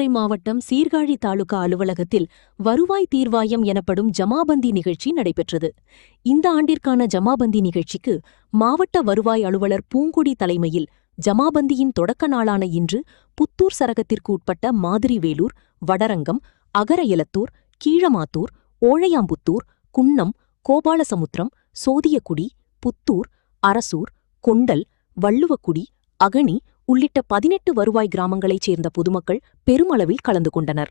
மயிலாடுதுறை மாவட்டம் சீர்காழி தாலுகா அலுவலகத்தில் வருவாய் தீர்வாயம் எனப்படும் ஜமாபந்தி நிகழ்ச்சி நடைபெற்றது. இந்த ஆண்டிற்கான ஜமாபந்தி நிகழ்ச்சிக்கு மாவட்ட வருவாய் அலுவலர் பூங்குடி தலைமையில் ஜமாபந்தியின் தொடக்க நாளான இன்று புத்தூர் சரகத்திற்கு உட்பட்ட மாதிரிவேலூர், வடரங்கம், அகரஎலத்தூர், கீழமாத்தூர், ஓழையாம்புத்தூர், குன்னம், கோபாலசமுத்திரம், சோதியக்குடி, புத்தூர், அரசூர், கொண்டல், வள்ளுவக்குடி, அகனி உள்ளிட்ட 18 வருவாய் கிராமங்களைச் சேர்ந்த பொதுமக்கள் பெருமளவில் கலந்து கொண்டனர்.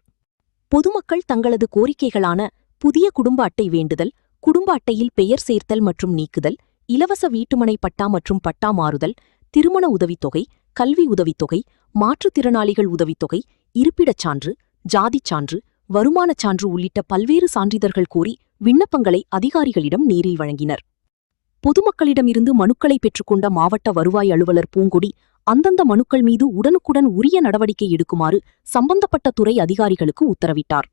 பொதுமக்கள் தங்களது கோரிக்கைகளான புதிய குடும்ப அட்டை வேண்டுதல், குடும்ப அட்டையில் பெயர் சேர்த்தல் மற்றும் நீக்குதல், இலவச வீட்டுமனை பட்டா மற்றும் பட்டா மாறுதல், திருமண உதவித்தொகை, கல்வி உதவித்தொகை, மாற்றுத்திறனாளிகள் உதவித்தொகை, இருப்பிடச் சான்று, ஜாதிச் சான்று, வருமானச் சான்று உள்ளிட்ட பல்வேறு சான்றிதழ்கள் கோரி விண்ணப்பங்களை அதிகாரிகளிடம் நேரில் வழங்கினர். பொதுமக்களிடமிருந்து மனுக்களை பெற்றுக்கொண்ட மாவட்ட வருவாய் அலுவலர் பூங்குடி அந்தந்த மனுக்கள் மீது உடனுக்குடன் உரிய நடவடிக்கை எடுக்குமாறு சம்பந்தப்பட்ட துறை அதிகாரிகளுக்கு உத்தரவிட்டார்.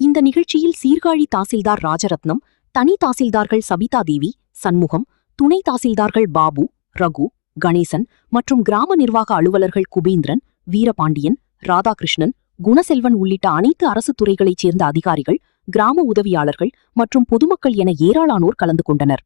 இந்த நிகழ்ச்சியில் சீர்காழி தாசில்தார் ராஜரத்னம், தனி தாசில்தார்கள் சபிதா தேவி, சண்முகம், துணை தாசில்தார்கள் பாபு, ரகு, கணேசன் மற்றும் கிராம நிர்வாக அலுவலர்கள் குபேந்திரன், வீரபாண்டியன், ராதாகிருஷ்ணன், குணசெல்வன் உள்ளிட்ட அனைத்து அரசு துறைகளைச் சேர்ந்த அதிகாரிகள், கிராம உதவியாளர்கள் மற்றும் பொதுமக்கள் என ஏராளமானோர் கலந்து கொண்டனர்.